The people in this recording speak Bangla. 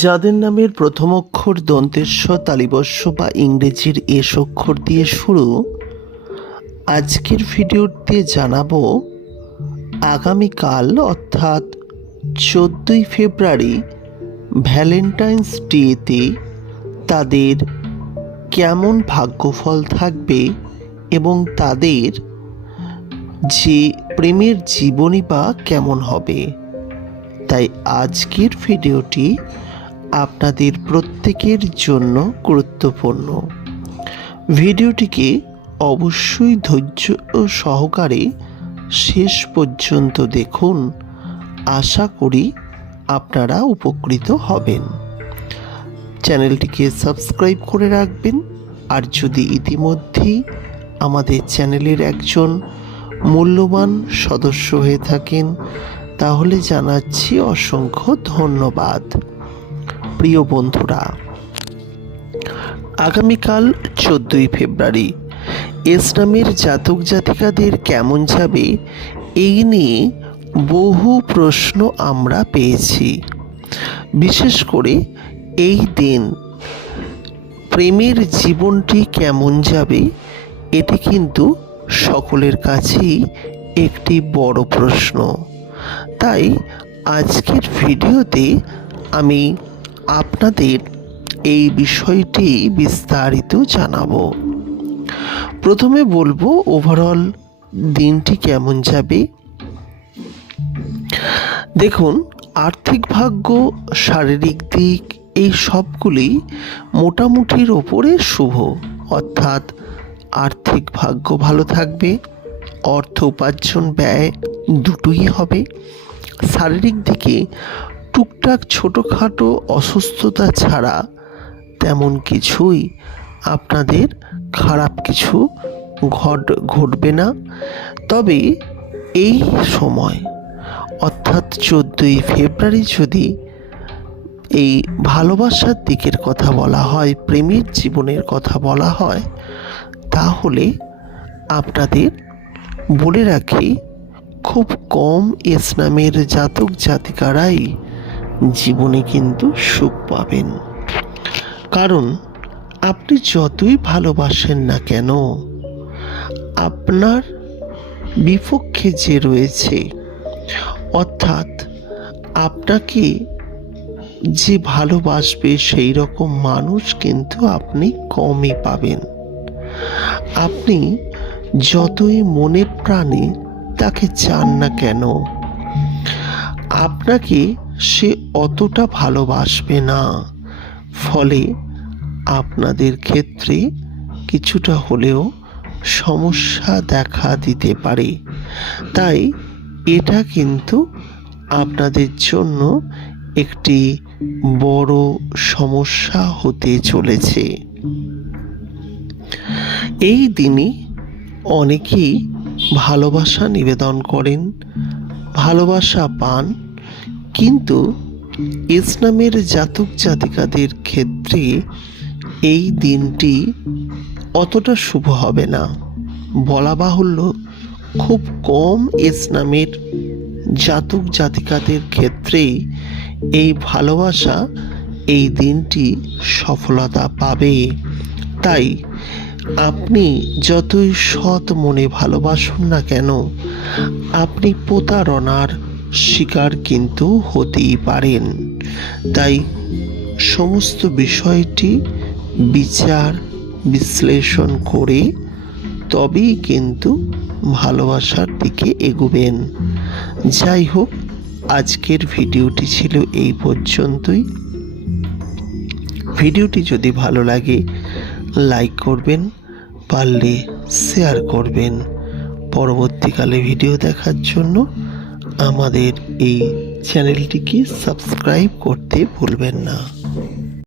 যাদের নামের প্রথম অক্ষর দন্তেস্ব তালিবস্য বা ইংরেজির এস অক্ষর দিয়ে শুরু, আজকের ভিডিওতে জানাবো আগামীকাল অর্থাৎ 14ই ফেব্রুয়ারি ভ্যালেন্টাইন্স ডেতে তাদের কেমন ভাগ্যফল থাকবে এবং তাদের যে প্রেমের জীবনী বা কেমন হবে। তাই আজকের ভিডিওটি আপনাদের প্রত্যেকের জন্য গুরুত্বপূর্ণ। ভিডিওটিকে অবশ্যই ধৈর্য সহকারে শেষ পর্যন্ত দেখুন, আশা করি আপনারা উপকৃত হবেন। চ্যানেলটিকে সাবস্ক্রাইব করে রাখবেন, আর যদি ইতিমধ্যেই আমাদের চ্যানেলের একজন মূল্যবান সদস্য হয়ে থাকেন তাহলে জানাচ্ছি অসংখ্য ধন্যবাদ। প্রিয় বন্ধুরা, আগামীকাল 14ই ফেব্রুয়ারি এস নামের জাতক জাতিকাদের কেমন যাবে এই নিয়ে বহু প্রশ্ন আমরা পেয়েছি। বিশেষ করে এই দিন প্রেমের জীবনটি কেমন যাবে এটি কিন্তু সকলের কাছেই একটি বড় প্রশ্ন। তাই আজকের ভিডিওতে আমি আপনাদের এই বিষয়টি বিস্তারিত জানাবো। প্রথমে বলবো ওভারঅল দিনটি কেমন যাবে। দেখুন, আর্থিক ভাগ্য, শারীরিক দিক এই সবগুলি মোটামুটির ওপরে শুভ, অর্থাৎ আর্থিক ভাগ্য ভালো থাকবে, অর্থ উপার্জন ব্যয় দুটোই হবে। শারীরিক দিকে টুকটাক ছোটোখাটো অসুস্থতা ছাড়া তেমন কিছুই আপনাদের খারাপ কিছু ঘটবে না। তবে এই সময় অর্থাৎ 14ই ফেব্রুয়ারি যদি এই ভালোবাসার দিকের কথা বলা হয়, প্রেমের জীবনের কথা বলা হয়, তাহলে আপনাদের বলে রাখি খুব কম এস নামের জাতক জাতিকারাই জীবনে কিন্তু সুখ পাবেন। কারণ আপনি যতই ভালোবাসেন না কেন, আপনার বিপক্ষে যে রয়েছে, অর্থাৎ আপনাকে যে ভালোবাসবে সেই রকম মানুষ কিন্তু আপনি কমই পাবেন। আপনি যতই মনে প্রাণে তাকে চান না কেন, আপনাকে সে অতটা ভালোবাসবে না। ফলে আপনাদের ক্ষেত্রে কিছুটা হলেও সমস্যা দেখা দিতে পারে। তাই এটা কিন্তু আপনাদের জন্য একটি বড় সমস্যা হতে চলেছে। এই দিনে অনেকেই ভালোবাসা নিবেদন করেন, ভালোবাসা পান, কিন্তু এস নামের জাতক জাতিকাদের ক্ষেত্রে এই দিনটি অতটা শুভ হবে না। বলা বাহুল্য, খুব কম এস নামের জাতক জাতিকাদের ক্ষেত্রেই এই ভালোবাসা এই দিনটি সফলতা পাবে। তাই আপনি যতই সৎ মনে ভালোবাসুন না কেন, আপনি প্রতারণার শিকার কিন্তু হতেই পারেন। তাই সমস্ত বিষয়টি বিচার বিশ্লেষণ করে তবেই কিন্তু ভালোবাসার দিকে এগোবেন। যাই হোক, আজকের ভিডিওটি ছিল এই পর্যন্তই। ভিডিওটি যদি ভালো লাগে লাইক করবেন, পারলে শেয়ার করবেন। পরবর্তীকালে ভিডিও দেখার জন্য আমাদের এই চ্যানেলটিকে সাবস্ক্রাইব করতে ভুলবেন না।